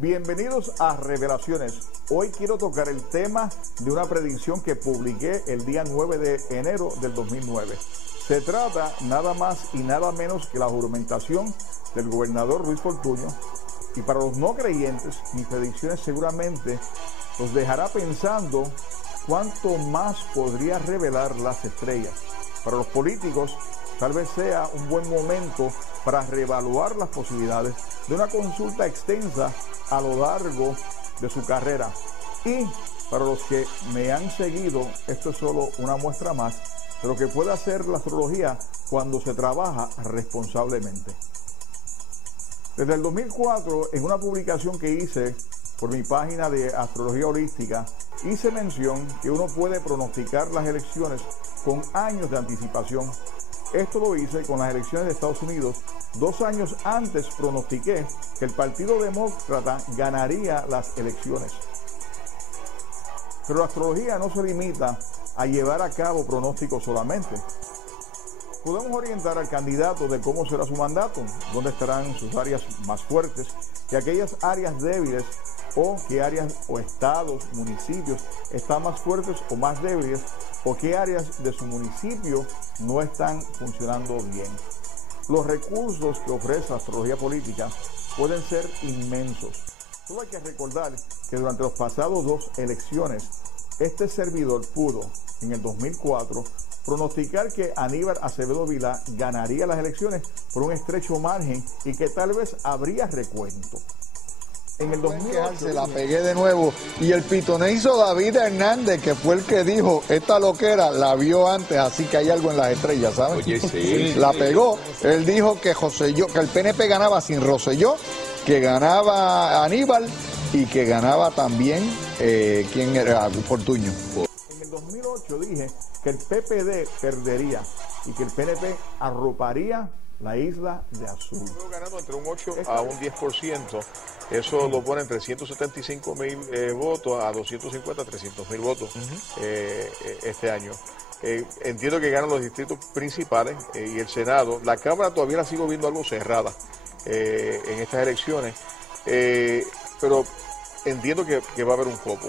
Bienvenidos a Revelaciones. Hoy quiero tocar el tema de una predicción que publiqué el día 9 de enero del 2009. Se trata nada más y nada menos que la juramentación del gobernador Luis Fortuño. Y para los no creyentes, mis predicciones seguramente los dejará pensando cuánto más podría revelar las estrellas. Para los políticos, tal vez sea un buen momento para reevaluar las posibilidades de una consulta extensa a lo largo de su carrera. Y para los que me han seguido, esto es solo una muestra más de lo que puede hacer la astrología cuando se trabaja responsablemente. Desde el 2004, en una publicación que hice por mi página de Astrología Holística, hice mención que uno puede pronosticar las elecciones con años de anticipación. Esto lo hice con las elecciones de Estados Unidos. 2 años antes pronostiqué que el Partido Demócrata ganaría las elecciones. Pero la astrología no se limita a llevar a cabo pronósticos solamente. Podemos orientar al candidato de cómo será su mandato, dónde estarán sus áreas más fuertes y aquellas áreas débiles, o qué áreas o estados, municipios están más fuertes o más débiles, o qué áreas de su municipio no están funcionando bien. Los recursos que ofrece la astrología política pueden ser inmensos. Solo hay que recordar que durante los pasados 2 elecciones, este servidor pudo, en el 2004, pronosticar que Aníbal Acevedo Vilá ganaría las elecciones por un estrecho margen y que tal vez habría recuento. En el 2008 se la pegué de nuevo y el pitonizo David Hernández, que fue el que dijo esta loquera, la vio antes, así que hay algo en las estrellas, ¿sabes? Oye, sí. La pegó. Él dijo que que el PNP ganaba sin Rosselló, que ganaba Aníbal y que ganaba también ¿quién era? Fortuño. En el 2008 dije que el PPD perdería y que el PNP arroparía la isla de Azul. Ganando entre un 8 a un 10%. Eso lo pone entre 175.000 votos a 250, 300.000 votos este año. Entiendo que ganan los distritos principales y el Senado. La Cámara todavía la sigo viendo algo cerrada en estas elecciones, pero entiendo que va a haber un copo.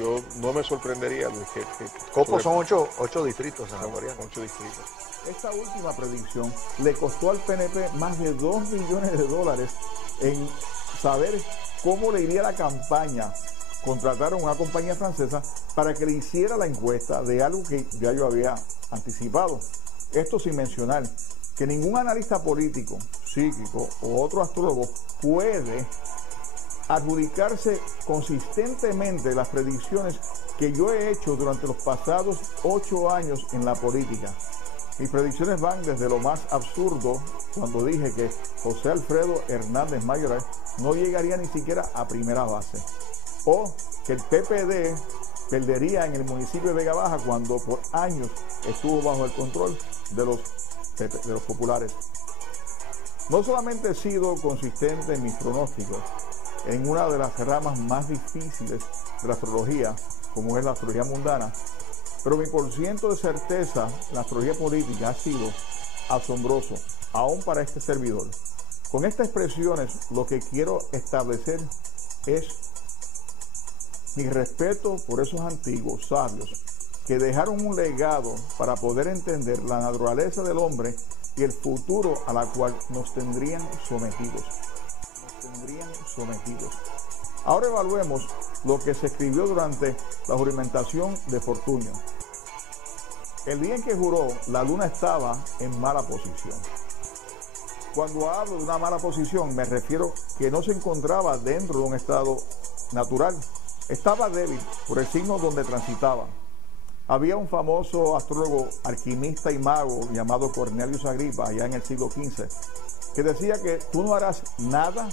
Yo no me sorprendería, Luis, que copo son 8 distritos senatoriales. 8 distritos. Esta última predicción le costó al PNP más de $2 millones en saber cómo le iría la campaña. Contrataron una compañía francesa para que le hiciera la encuesta de algo que ya yo había anticipado. Esto sin mencionar que ningún analista político, psíquico o otro astrólogo puede adjudicarse consistentemente las predicciones que yo he hecho durante los pasados 8 años en la política. Mis predicciones van desde lo más absurdo, cuando dije que José Alfredo Hernández Mayoral no llegaría ni siquiera a primera base, o que el PPD perdería en el municipio de Vega Baja cuando por años estuvo bajo el control de los populares. No solamente he sido consistente en mis pronósticos, en una de las ramas más difíciles de la astrología, como es la astrología mundana, pero mi porciento de certeza en la astrología política ha sido asombroso, aún para este servidor. Con estas expresiones, lo que quiero establecer es mi respeto por esos antiguos sabios que dejaron un legado para poder entender la naturaleza del hombre y el futuro a la cual nos tendrían sometidos. Ahora evaluemos lo que se escribió durante la juramentación de Fortuño. El día en que juró, la luna estaba en mala posición. Cuando hablo de una mala posición, me refiero que no se encontraba dentro de un estado natural. Estaba débil por el signo donde transitaba. Había un famoso astrólogo, alquimista y mago llamado Cornelius Agripa, allá en el siglo XV, que decía que tú no harás nada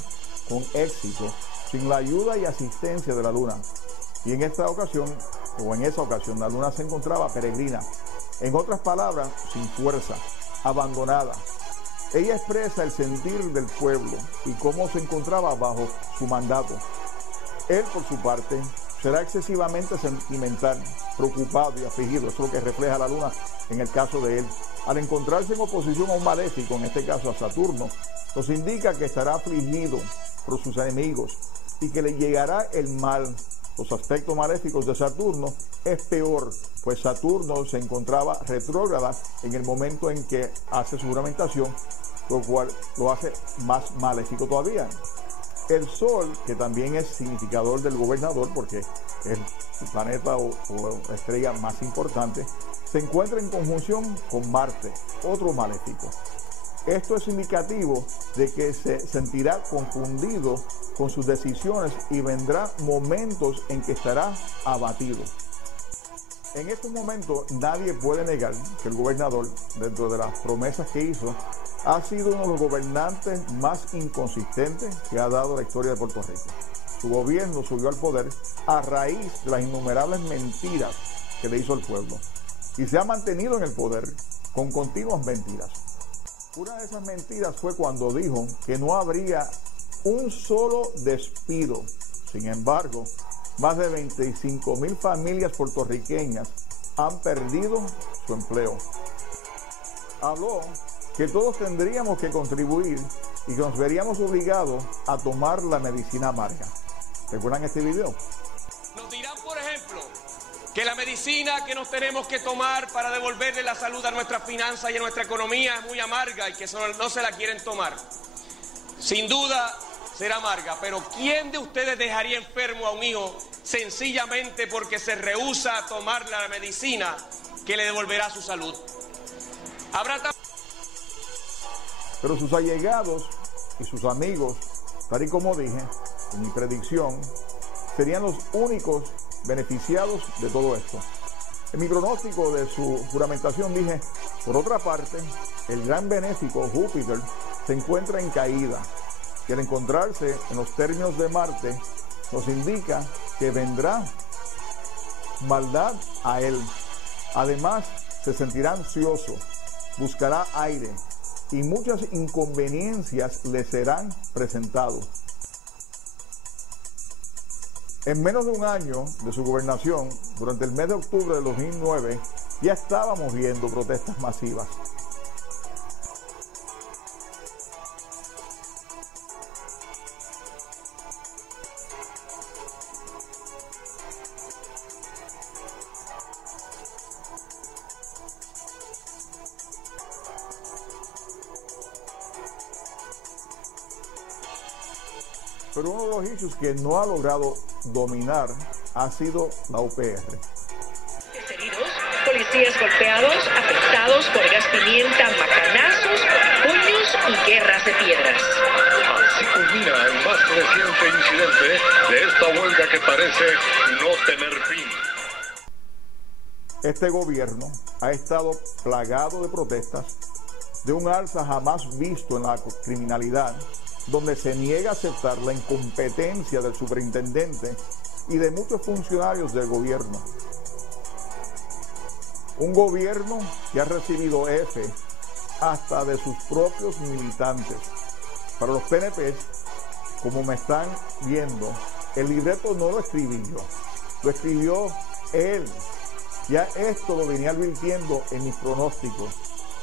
con éxito sin la ayuda y asistencia de la luna. Y en esa ocasión, la luna se encontraba peregrina. En otras palabras, sin fuerza, abandonada. Ella expresa el sentir del pueblo y cómo se encontraba bajo su mandato. Él, por su parte, será excesivamente sentimental, preocupado y afligido. Eso es lo que refleja la luna en el caso de él. al encontrarse en oposición a un maléfico, en este caso a Saturno, nos indica que estará afligido por sus enemigos y que le llegará el mal. Los aspectos maléficos de Saturno es peor, pues Saturno se encontraba retrógrada en el momento en que hace su juramentación, lo cual lo hace más maléfico todavía. El Sol, que también es significador del gobernador, porque es el planeta o la estrella más importante, se encuentra en conjunción con Marte, otro maléfico. Esto es indicativo de que se sentirá confundido con sus decisiones y vendrá momentos en que estará abatido. En estos momentos nadie puede negar que el gobernador, dentro de las promesas que hizo, ha sido uno de los gobernantes más inconsistentes que ha dado la historia de Puerto Rico. Su gobierno subió al poder a raíz de las innumerables mentiras que le hizo al pueblo y se ha mantenido en el poder con continuas mentiras. Una de esas mentiras fue cuando dijo que no habría un solo despido. Sin embargo, más de 25,000 familias puertorriqueñas han perdido su empleo. Habló que todos tendríamos que contribuir y que nos veríamos obligados a tomar la medicina amarga. ¿Recuerdan este video? Nos dirán, por ejemplo, que la medicina que nos tenemos que tomar para devolverle la salud a nuestras finanzas y a nuestra economía es muy amarga y que no se la quieren tomar. Sin duda será amarga, pero ¿quién de ustedes dejaría enfermo a un hijo sencillamente porque se rehúsa a tomar la medicina que le devolverá su salud? Pero sus allegados y sus amigos, tal y como dije en mi predicción, serían los únicos beneficiados de todo esto. En mi pronóstico de su juramentación dije, por otra parte, el gran benéfico Júpiter se encuentra en caída, que al encontrarse en los términos de Marte nos indica que vendrá maldad a él. Además, se sentirá ansioso, buscará aire y muchas inconveniencias le serán presentados. En menos de un año de su gobernación, durante el mes de octubre de 2009, ya estábamos viendo protestas masivas. Pero uno de los issues que no ha logrado dominar ha sido la UPR. Heridos, policías golpeados, afectados por gas pimienta, macanazos, puños y guerras de piedras. Así culmina el más reciente incidente de esta huelga que parece no tener fin. Este gobierno ha estado plagado de protestas, de un alza jamás visto en la criminalidad, donde se niega a aceptar la incompetencia del superintendente y de muchos funcionarios del gobierno. Un gobierno que ha recibido F hasta de sus propios militantes. Para los PNP, como me están viendo, el libreto no lo escribí yo, lo escribió él. Ya esto lo venía advirtiendo en mis pronósticos,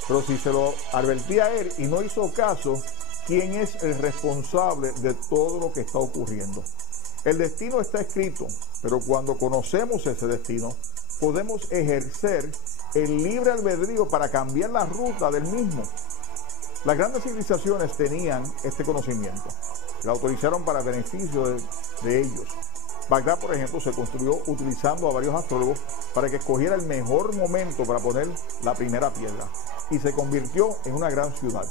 pero si se lo advertí a él y no hizo caso, ¿quién es el responsable de todo lo que está ocurriendo? El destino está escrito, pero cuando conocemos ese destino, podemos ejercer el libre albedrío para cambiar la ruta del mismo. Las grandes civilizaciones tenían este conocimiento, la autorizaron para beneficio de ellos. Bagdad, por ejemplo, se construyó utilizando a varios astrólogos para que escogiera el mejor momento para poner la primera piedra y se convirtió en una gran ciudad.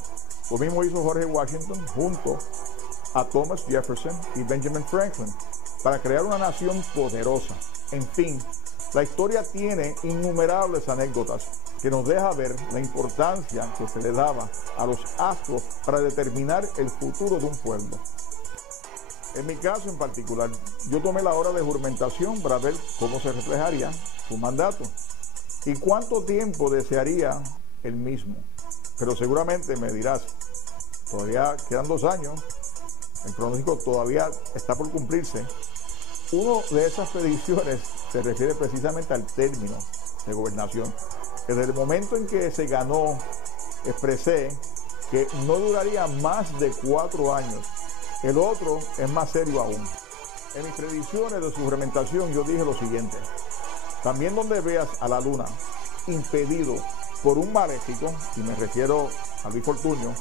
Lo mismo hizo George Washington junto a Thomas Jefferson y Benjamin Franklin para crear una nación poderosa. En fin, la historia tiene innumerables anécdotas que nos deja ver la importancia que se le daba a los astros para determinar el futuro de un pueblo. En mi caso en particular, yo tomé la hora de juramentación para ver cómo se reflejaría su mandato y cuánto tiempo desearía el mismo. Pero seguramente me dirás, todavía quedan 2 años, el pronóstico todavía está por cumplirse. Una de esas predicciones se refiere precisamente al término de gobernación. Desde el momento en que se ganó, expresé que no duraría más de 4 años. El otro es más serio aún. En mis predicciones de su juramentación yo dije lo siguiente: también donde veas a la luna impedido por un maléfico, y me refiero a Luis Fortuño,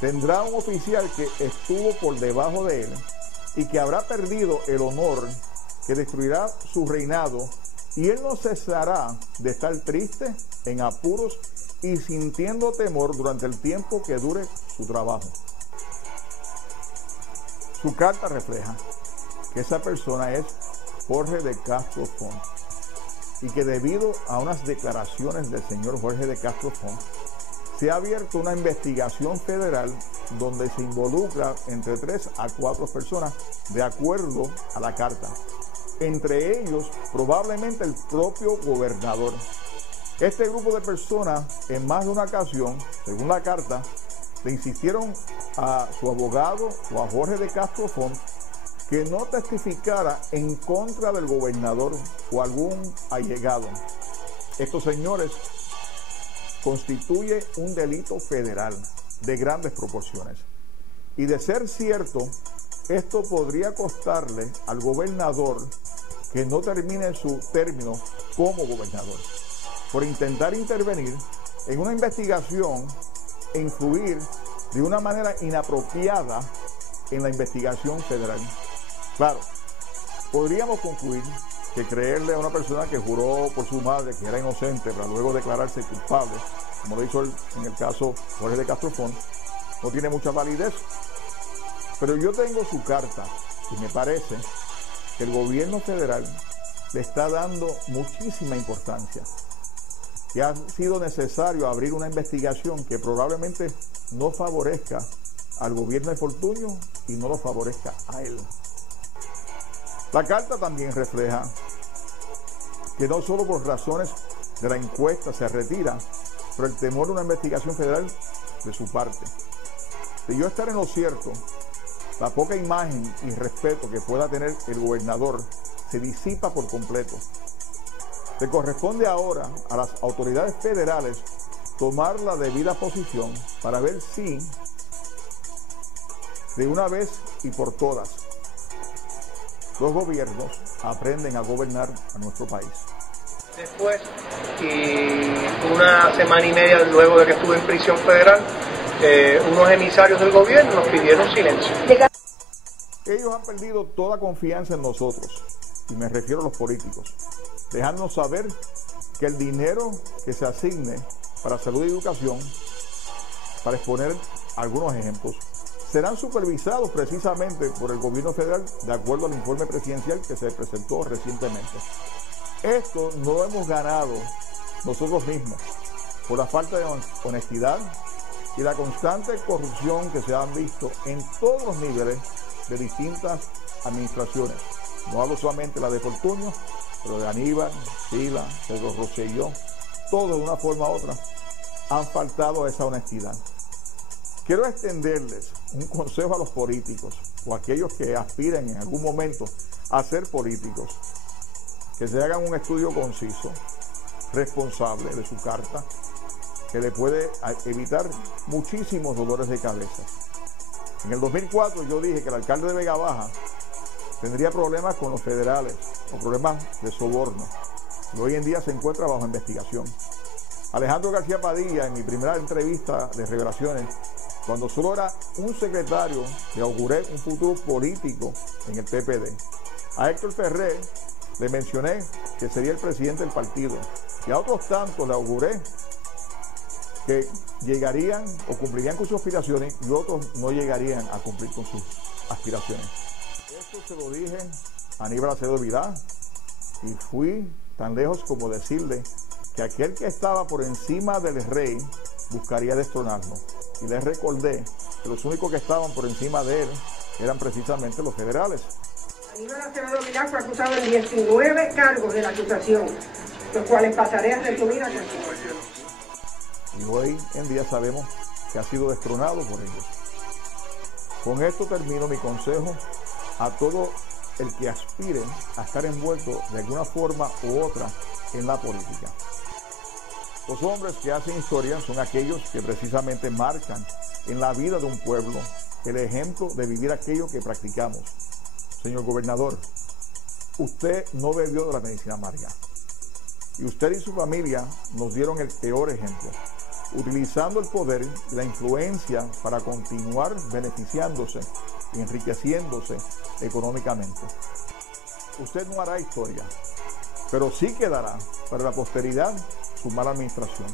tendrá un oficial que estuvo por debajo de él y que habrá perdido el honor, que destruirá su reinado, y él no cesará de estar triste, en apuros y sintiendo temor durante el tiempo que dure su trabajo. Su carta refleja que esa persona es Jorge de Castro Font, y que debido a unas declaraciones del señor Jorge de Castro Font, se ha abierto una investigación federal donde se involucra entre 3 a 4 personas de acuerdo a la carta. Entre ellos, probablemente el propio gobernador. Este grupo de personas, en más de una ocasión, según la carta, le insistieron a su abogado o a Jorge de Castro Font que no testificara en contra del gobernador o algún allegado. Estos señores constituye un delito federal de grandes proporciones. Y de ser cierto, esto podría costarle al gobernador que no termine su término como gobernador, por intentar intervenir en una investigación e influir de una manera inapropiada en la investigación federal. Claro, podríamos concluir que creerle a una persona que juró por su madre que era inocente para luego declararse culpable, como lo hizo en el caso Jorge de Castro Font, no tiene mucha validez. Pero yo tengo su carta y me parece que el gobierno federal le está dando muchísima importancia, que ha sido necesario abrir una investigación que probablemente no favorezca al gobierno de Fortuño y no lo favorezca a él. La carta también refleja que no solo por razones de la encuesta se retira, pero el temor de una investigación federal de su parte. De yo estar en lo cierto, la poca imagen y respeto que pueda tener el gobernador se disipa por completo. Le corresponde ahora a las autoridades federales tomar la debida posición para ver si, de una vez y por todas, los gobiernos aprenden a gobernar a nuestro país. Después, y una semana y media luego de que estuve en prisión federal, unos emisarios del gobierno nos pidieron silencio. Ellos han perdido toda confianza en nosotros, y me refiero a los políticos, dejándonos saber que el dinero que se asigne para salud y educación, para exponer algunos ejemplos, serán supervisados precisamente por el gobierno federal de acuerdo al informe presidencial que se presentó recientemente. Esto no lo hemos ganado nosotros mismos por la falta de honestidad y la constante corrupción que se han visto en todos los niveles de distintas administraciones. No hablo solamente de la de Fortuño, pero de Aníbal, Sila, Pedro Rosselló, todos de una forma u otra han faltado a esa honestidad. Quiero extenderles un consejo a los políticos o a aquellos que aspiren en algún momento a ser políticos, que se hagan un estudio conciso, responsable de su carta, que le puede evitar muchísimos dolores de cabeza. En el 2004 yo dije que el alcalde de Vega Baja tendría problemas con los federales o problemas de soborno, y hoy en día se encuentra bajo investigación. Alejandro García Padilla, en mi primera entrevista de Revelaciones, cuando solo era un secretario, le auguré un futuro político en el PPD. A Héctor Ferrer le mencioné que sería el presidente del partido, y a otros tantos le auguré que llegarían o cumplirían con sus aspiraciones, y otros no llegarían a cumplir con sus aspiraciones. Esto se lo dije a Aníbal Acevedo Vilá, y fui tan lejos como decirle que aquel que estaba por encima del rey buscaría destronarlo. Y les recordé que los únicos que estaban por encima de él eran precisamente los federales. Aníbal Acevedo Vilá fue acusado en 19 cargos de la acusación, los cuales pasaré a resumir aquí. Y hoy en día sabemos que ha sido destronado por ellos. Con esto termino mi consejo a todo el que aspire a estar envuelto de alguna forma u otra en la política. Los hombres que hacen historia son aquellos que precisamente marcan en la vida de un pueblo el ejemplo de vivir aquello que practicamos. Señor gobernador, usted no bebió de la medicina amarga. Y usted y su familia nos dieron el peor ejemplo, utilizando el poder y la influencia para continuar beneficiándose y enriqueciéndose económicamente. Usted no hará historia, pero sí quedará para la posteridad su mala administración.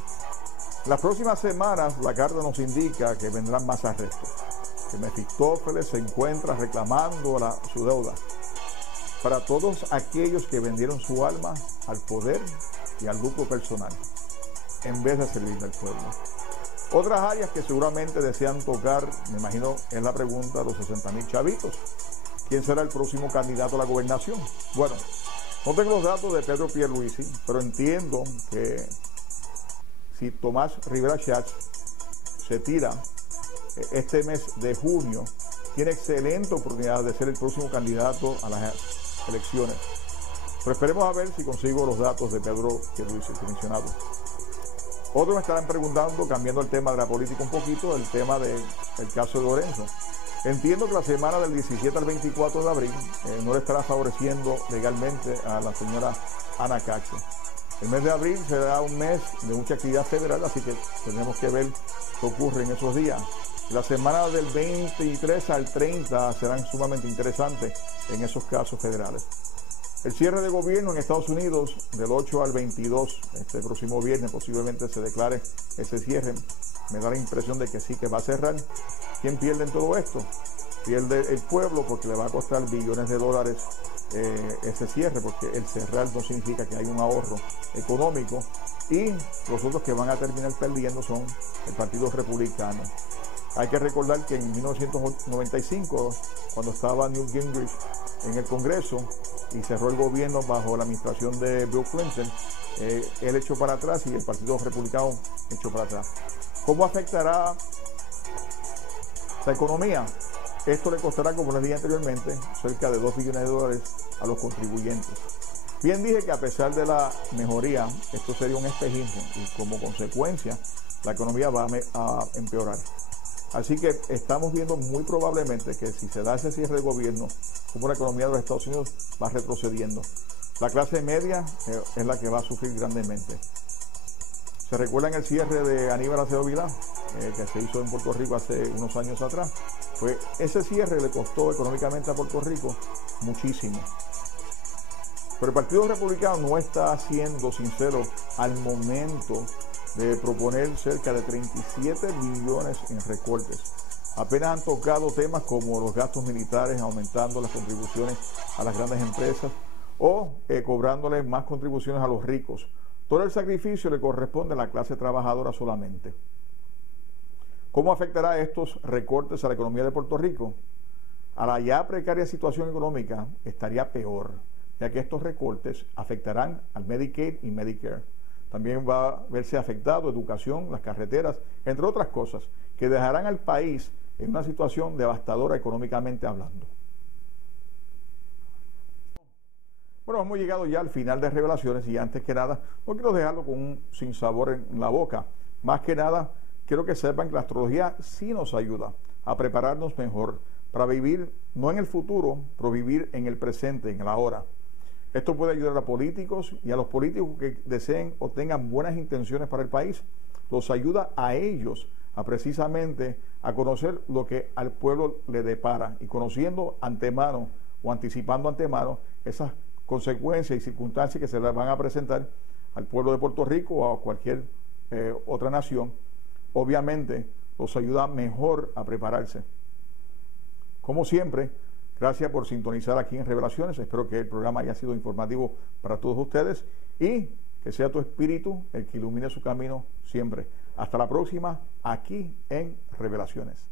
En las próximas semanas la carta nos indica que vendrán más arrestos, que Mefistófeles se encuentra reclamando su deuda para todos aquellos que vendieron su alma al poder y al lucro personal, en vez de servir al pueblo. Otras áreas que seguramente desean tocar, me imagino, es la pregunta de los 60,000 chavitos. ¿Quién será el próximo candidato a la gobernación? Bueno, no tengo los datos de Pedro Pierluisi, pero entiendo que si Tomás Rivera Schatz se tira este mes de junio, tiene excelente oportunidad de ser el próximo candidato a las elecciones. Pero esperemos a ver si consigo los datos de Pedro Pierluisi, que he mencionado. Otros me estarán preguntando, cambiando el tema de la política un poquito, el tema del caso de Lorenzo. Entiendo que la semana del 17 al 24 de abril no le estará favoreciendo legalmente a la señora Ana Cacho. El mes de abril será un mes de mucha actividad federal, así que tenemos que ver qué ocurre en esos días. La semana del 23 al 30 serán sumamente interesantes en esos casos federales. El cierre de gobierno en Estados Unidos del 8 al 22, este próximo viernes posiblemente se declare ese cierre. Me da la impresión de que sí, que va a cerrar. ¿Quién pierde en todo esto? Pierde el pueblo, porque le va a costar billones de dólares ese cierre, porque el cerrar no significa que hay un ahorro económico, y los otros que van a terminar perdiendo son el Partido Republicano. Hay que recordar que en 1995, cuando estaba Newt Gingrich en el Congreso y cerró el gobierno bajo la administración de Bill Clinton, él echó para atrás y el Partido Republicano echó para atrás. ¿Cómo afectará la economía? Esto le costará, como les dije anteriormente, cerca de $2 billones a los contribuyentes. Bien dije que a pesar de la mejoría, esto sería un espejismo y como consecuencia la economía va a empeorar. Así que estamos viendo muy probablemente que si se da ese cierre de gobierno, como la economía de los Estados Unidos va retrocediendo. La clase media es la que va a sufrir grandemente. ¿Se recuerdan el cierre de Aníbal Acevedo Vilá, que se hizo en Puerto Rico hace unos años atrás? Pues ese cierre le costó económicamente a Puerto Rico muchísimo. Pero el Partido Republicano no está siendo sincero al momento de proponer cerca de 37 billones en recortes. Apenas han tocado temas como los gastos militares, aumentando las contribuciones a las grandes empresas o cobrándoles más contribuciones a los ricos. Todo el sacrificio le corresponde a la clase trabajadora solamente. ¿Cómo afectará estos recortes a la economía de Puerto Rico? A la ya precaria situación económica estaría peor, ya que estos recortes afectarán al Medicaid y Medicare. También va a verse afectado educación, las carreteras, entre otras cosas, que dejarán al país en una situación devastadora económicamente hablando. Bueno, hemos llegado ya al final de Revelaciones y antes que nada, no quiero dejarlo con un sinsabor en la boca. Más que nada, quiero que sepan que la astrología sí nos ayuda a prepararnos mejor para vivir, no en el futuro, pero vivir en el presente, en el ahora. Esto puede ayudar a políticos y a los políticos que deseen o tengan buenas intenciones para el país. Los ayuda a ellos a precisamente a conocer lo que al pueblo le depara y conociendo antemano o anticipando antemano esas consecuencias y circunstancias que se les van a presentar al pueblo de Puerto Rico o a cualquier otra nación. Obviamente los ayuda mejor a prepararse. Como siempre, gracias por sintonizar aquí en Revelaciones. Espero que el programa haya sido informativo para todos ustedes y que sea tu espíritu el que ilumine su camino siempre. Hasta la próxima, aquí en Revelaciones.